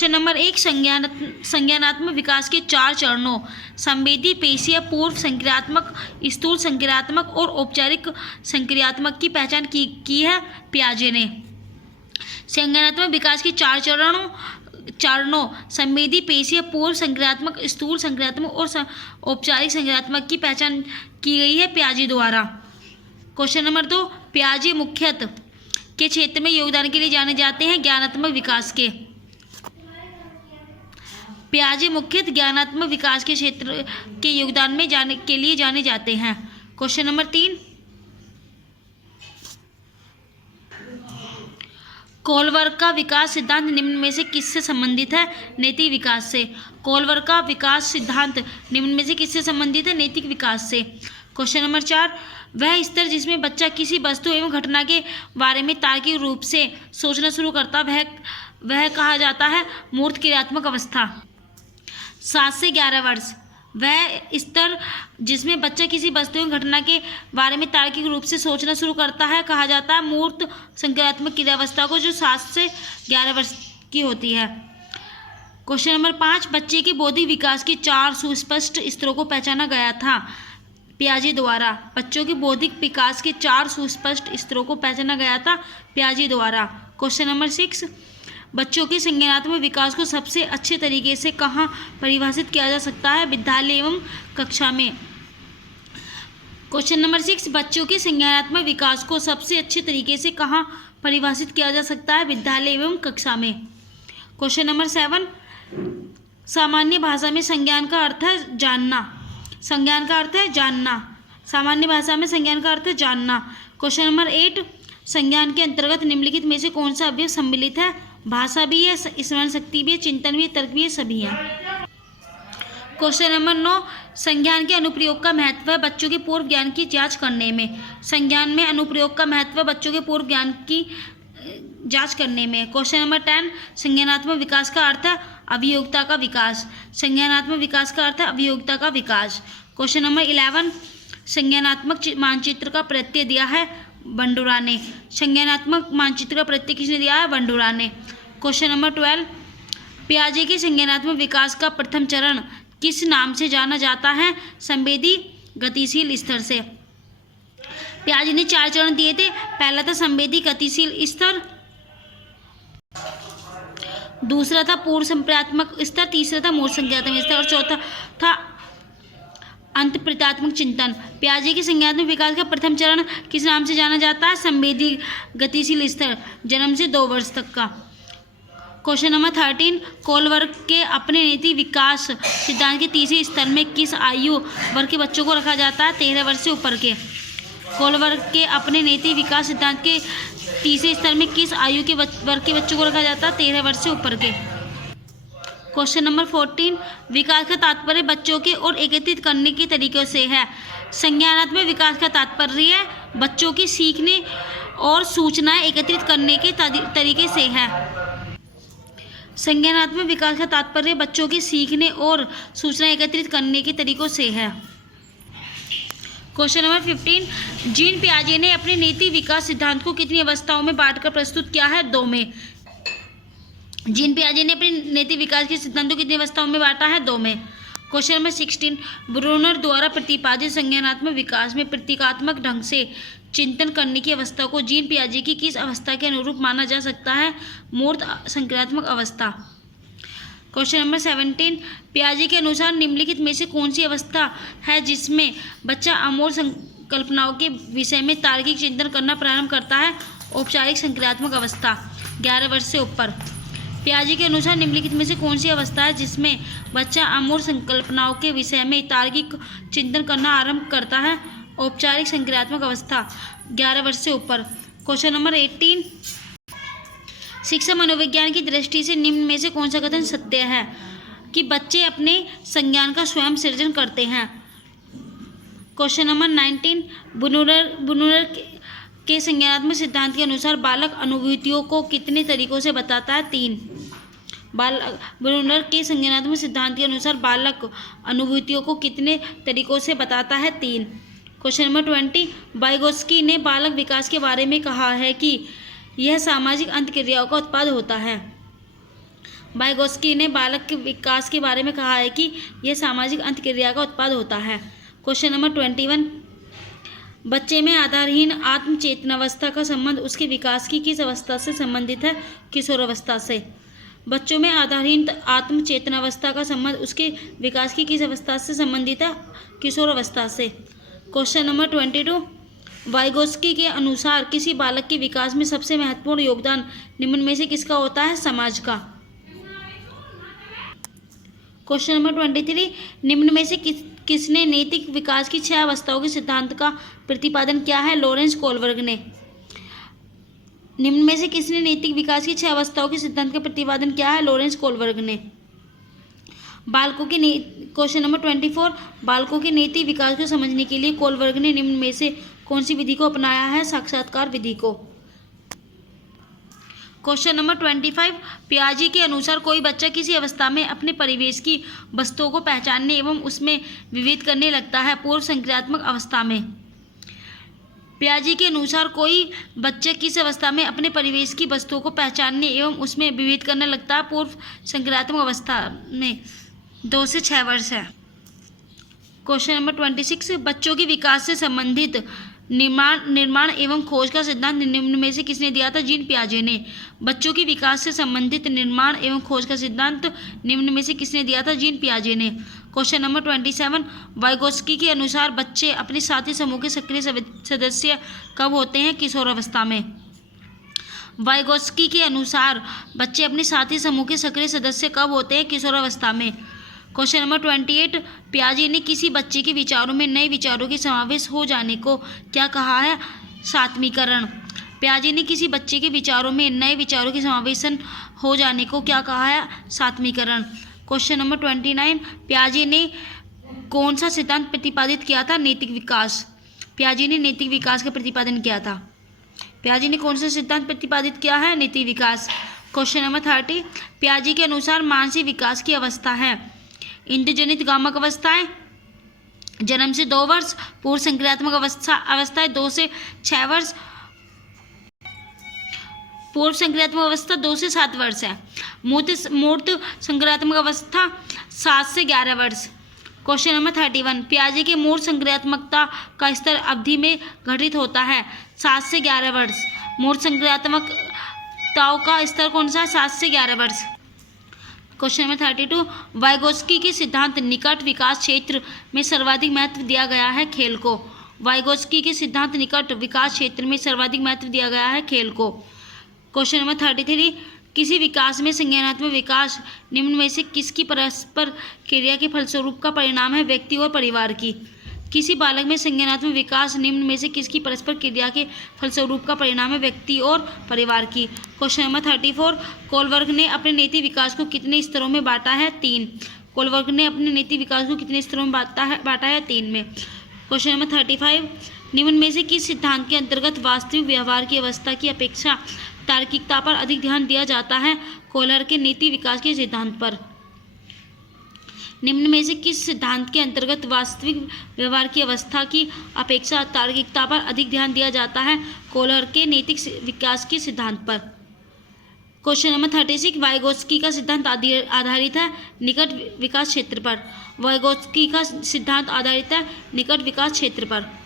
Question number 1, संज्ञानात्मक विकास के 4 चरणों संवेदी, पेशीय, पूर्व संक्रियात्मक, स्थूल संक्रियात्मक और औपचारिक संक्रियात्मक की पहचान की है पियाजे ने। संज्ञानात्मक विकास के 4 चरणों संवेदी, पेशीय, पूर्व संक्रियात्मक, स्थूल संक्रियात्मक और औपचारिक संक्रियात्मक की पहचान की गई है पियाजे द्वारा। क्वेश्चन नंबर 2, पियाजे मुख्यतः के क्षेत्र में योगदान के लिए जाने जाते हैं ज्ञानात्मक विकास के। पियाजे मुख्यतः ज्ञानात्मक विकास के क्षेत्र के योगदान में जाने जाते हैं। क्वेश्चन नंबर 3, कोलवर्ग का विकास सिद्धांत निम्न में से किससे संबंधित है? नैतिक विकास से। कोलवर्ग का विकास सिद्धांत निम्न में से किससे संबंधित है? नैतिक विकास से। क्वेश्चन नंबर 4, वह स्तर जिसमें बच्चा किसी वस्तु एवं घटना के बारे में तार्किक रूप से सोचना शुरू करता वह कहा जाता है मूर्त क्रियात्मक अवस्था। 7 से 11 वर्ष, वह स्तर जिसमें बच्चा किसी वस्तु एवं घटना के बारे में तार्किक रूप से सोचना शुरू करता है कहा जाता है मूर्त संक्रियात्मक क्रियावस्था को, जो 7 से 11 वर्ष की होती है। क्वेश्चन नंबर 5, बच्चे के बौद्धिक विकास के 4 सुस्पष्ट स्तरों को पहचाना गया था पियाजे द्वारा। बच्चों के बौद्धिक विकास के 4 सुस्पष्ट स्तरों को पहचाना गया था पियाजे द्वारा। क्वेश्चन नंबर 6, बच्चों के संज्ञानात्मक विकास को सबसे अच्छे तरीके से कहाँ परिभाषित किया जा सकता है? विद्यालय एवं कक्षा में। क्वेश्चन नंबर 6, बच्चों के संज्ञानात्मक विकास को सबसे अच्छे तरीके से कहाँ परिभाषित किया जा सकता है? विद्यालय एवं कक्षा में। क्वेश्चन नंबर 7, सामान्य भाषा में संज्ञान का अर्थ है जानना। संज्ञान का अर्थ है जानना। सामान्य भाषा में संज्ञान का अर्थ है जानना। क्वेश्चन नंबर 8, संज्ञान के अंतर्गत निम्नलिखित में से कौन सा अवयव सम्मिलित है? भाषा भी है, स्मरण शक्ति भी है, चिंतन भी है, तर्क भी है, सभी है। क्वेश्चन नंबर 9, संज्ञान के अनुप्रयोग का महत्व है बच्चों के पूर्व ज्ञान की जांच करने में। संज्ञान में अनुप्रयोग का महत्व है बच्चों के पूर्व ज्ञान की जांच करने में। क्वेश्चन नंबर 10, संज्ञानात्मक विकास का अर्थ है अभियोगिता का विकास। संज्ञानात्मक विकास का अर्थ है अभियोगिता का विकास। क्वेश्चन नंबर 11, संज्ञानात्मक मानचित्र का प्रत्यय दिया है बंडुरा ने। संज्ञानात्मक मानचित्र का प्रत्यय किसने दिया है? बंडुरा ने। क्वेश्चन नंबर 12, पियाजे के संज्ञानात्मक विकास का प्रथम चरण किस नाम से जाना जाता है? संवेदी गतिशील स्तर से। पियाजे ने 4 चरण दिए थे। पहला था संवेदी गतिशील स्तर, दूसरा था पूर्व संक्रियात्मक स्तर, तीसरा था मूर्त संक्रियात्मक स्तर और चौथा था अंतःप्रत्यात्मक चिंतन। पियाजे के संज्ञानात्मक विकास का प्रथम चरण किस नाम से जाना जाता है? संवेदी गतिशील स्तर, जन्म से 2 वर्ष तक का। क्वेश्चन नंबर 13, कोलवर्ग के अपने नैतिक विकास सिद्धांत के तीसरे स्तर में किस आयु वर्ग के बच्चों को रखा जाता है? 13 वर्ष से ऊपर के। कोलवर्ग के अपने नैतिक विकास सिद्धांत के तीसरे स्तर में किस आयु के वर्ग के बच्चों को रखा जाता है? 13 वर्ष से ऊपर के। क्वेश्चन नंबर 14, विकास का तात्पर्य बच्चों के और एकत्रित करने के तरीकों से है। संज्ञानात्मक विकास का तात्पर्य बच्चों के सीखने और सूचनाएं एकत्रित करने के तरीके से है। संज्ञानात्मक विकास का तात्पर्य बच्चों के सीखने और सूचनाएं एकत्रित करने के तरीकों से है। क्वेश्चन नंबर 15, जीन पियाजे ने अपने नैतिक विकास सिद्धांत को कितनी अवस्थाओं में बांटकर प्रस्तुत किया है? 2 में। जीन पियाजे ने अपने नैतिक विकास के सिद्धांत को कितनी अवस्थाओं में बांटा है? 2 में। क्वेश्चन नंबर 16, ब्रूनर द्वारा प्रतिपादित संज्ञानात्मक विकास में प्रतीकात्मक ढंग से चिंतन करने की अवस्था को जीन पियाजे की किस अवस्था के अनुरूप माना जा सकता है? मूर्त संक्रियात्मक अवस्था। क्वेश्चन नंबर 17, पियाजे के अनुसार निम्नलिखित में से कौन सी अवस्था है जिसमें बच्चा अमूर्त संकल्पनाओं के विषय में तार्किक चिंतन करना प्रारंभ करता है? औपचारिक संक्रियात्मक अवस्था, 11 वर्ष से ऊपर। पियाजे के अनुसार निम्नलिखित में से कौन सी अवस्था है जिसमें बच्चा अमूर्त संकल्पनाओं के विषय में तार्किक चिंतन करना आरंभ करता है? औपचारिक संक्रियात्मक अवस्था, 11 वर्ष से ऊपर। क्वेश्चन नंबर 18, शिक्षा मनोविज्ञान की दृष्टि से निम्न में से कौन सा कथन सत्य है कि बच्चे अपने संज्ञान का स्वयं सृजन करते हैं? क्वेश्चन नंबर 19, बुनूरर के संज्ञानात्मक सिद्धांत के अनुसार बालक अनुभूतियों को कितने तरीकों से बताता है? 3। बुनूरर के संज्ञानात्मक सिद्धांत के अनुसार बालक अनुभूतियों को कितने तरीकों से बताता है? 3। क्वेश्चन नंबर 20, वाइगोत्स्की ने बालक विकास के बारे में कहा है कि यह सामाजिक अंतःक्रियाओं का उत्पाद होता है। वाइगोत्स्की ने बालक के विकास के बारे में कहा है कि यह सामाजिक अंतःक्रिया का उत्पाद होता है। क्वेश्चन नंबर 21, बच्चे में आधारहीन आत्म चेतनावस्था का संबंध उसके विकास की किस अवस्था से संबंधित है? किशोरावस्था से। बच्चों में आधारहीन आत्म चेतनावस्था का संबंध उसके विकास की किस अवस्था से संबंधित है? किशोरावस्था से। क्वेश्चन नंबर 22, वाइगोत्स्की के अनुसार किसी बालक के विकास में सबसे महत्वपूर्ण योगदान निम्न में से किसका होता है? समाज का। क्वेश्चन नंबर 23, निम्न में से किसने नैतिक विकास की 6 अवस्थाओं के सिद्धांत का प्रतिपादन किया है? लॉरेंस कोहलबर्ग ने। निम्न में से किसने नैतिक विकास की 6 अवस्थाओं के सिद्धांत का प्रतिपादन किया है? लॉरेंस कोहलबर्ग ने। बालकों के क्वेश्चन नंबर 24, बालकों के नैतिक विकास को समझने के लिए कोहलबर्ग ने निम्न में से कौन सी विधि को अपनाया है? साक्षात्कार विधि को। क्वेश्चन नंबर 25, पियाजे के अनुसार कोई बच्चा किसी अवस्था में अपने परिवेश की वस्तुओं को पहचानने एवं उसमें विभेद करने लगता है? पूर्व संक्रियात्मक अवस्था में। पियाजे के अनुसार कोई बच्चा किस अवस्था में अपने परिवेश की वस्तुओं को पहचानने एवं उसमें विभेद करने लगता है? पूर्व संक्रियात्मक अवस्था में। 2 से 6 वर्ष है। क्वेश्चन नंबर 26, बच्चों के विकास से संबंधित निर्माण एवं खोज का सिद्धांत निम्न में से किसने दिया था? जीन पियाजे ने। बच्चों के विकास से संबंधित निर्माण एवं खोज का सिद्धांत निम्न में से किसने दिया था? जीन पियाजे ने। क्वेश्चन नंबर 27, वाइगोत्स्की के अनुसार बच्चे अपने साथी समूह के सक्रिय सदस्य कब होते हैं? किशोरावस्था में। वाइगोत्स्की के अनुसार बच्चे अपने साथी समूह के सक्रिय सदस्य कब होते हैं? किशोरावस्था में। क्वेश्चन नंबर 28, पियाजे ने किसी बच्चे के विचारों में नए विचारों के समावेश हो जाने को क्या कहा है? सात्मीकरण। पियाजे ने किसी बच्चे के विचारों में नए विचारों के समावेशन हो जाने को क्या कहा है? सात्मीकरण। क्वेश्चन नंबर 29, पियाजे ने कौन सा सिद्धांत प्रतिपादित किया था? नैतिक विकास। पियाजे ने नैतिक विकास का प्रतिपादन किया था। पियाजे ने कौन सा सिद्धांत प्रतिपादित किया है? नैतिक विकास। क्वेश्चन नंबर 30, पियाजे के अनुसार मानसिक विकास की अवस्था है इंद्रजनित गामक अवस्थाएं जन्म से 2 वर्ष, पूर्व संक्रियात्मक अवस्थाएं 2 से 6 वर्ष, पूर्व संक्रियात्मक अवस्था 2 से 7 वर्ष है, मूर्त संक्रियात्मक अवस्था 7 से 11 वर्ष। क्वेश्चन नंबर 31, पियाजे के मूर्त संक्रियात्मकता का स्तर अवधि में घटित होता है 7 से 11 वर्ष। मूर्त संक्रियात्मकताओं का स्तर कौन सा है? 7 से 11 वर्ष। क्वेश्चन नंबर 32, वाइगोत्स्की के सिद्धांत निकट विकास क्षेत्र में सर्वाधिक महत्व दिया गया है खेल को। वाइगोत्स्की के सिद्धांत निकट विकास क्षेत्र में सर्वाधिक महत्व दिया गया है खेल को। क्वेश्चन नंबर 33, किसी विकास में संज्ञानात्मक विकास निम्न में से किसकी परस्पर क्रिया के फलस्वरूप का परिणाम है? व्यक्ति और परिवार की। किसी बालक में संज्ञानात्मक विकास निम्न में से किसकी परस्पर क्रिया के फलस्वरूप का परिणाम है? व्यक्ति और परिवार की। क्वेश्चन नंबर 34, कोहलबर्ग ने अपने नैतिक विकास को कितने स्तरों में बांटा है? 3। कोहलबर्ग ने अपने नैतिक विकास को कितने स्तरों में बांटा है? 3 में। क्वेश्चन नंबर 35, निम्न में से किस सिद्धांत के अंतर्गत वास्तविक व्यवहार की अवस्था की अपेक्षा तार्किकता पर अधिक ध्यान दिया जाता है? कोहलर के नैतिक विकास के सिद्धांत पर। निम्न में से किस सिद्धांत के अंतर्गत वास्तविक व्यवहार की अवस्था की अपेक्षा तार्किकता पर अधिक ध्यान दिया जाता है? कोहलर के नैतिक विकास के सिद्धांत पर। क्वेश्चन नंबर 36, वाइगोत्स्की का सिद्धांत आधारित है निकट विकास क्षेत्र पर। वाइगोत्स्की का सिद्धांत आधारित है निकट विकास क्षेत्र पर।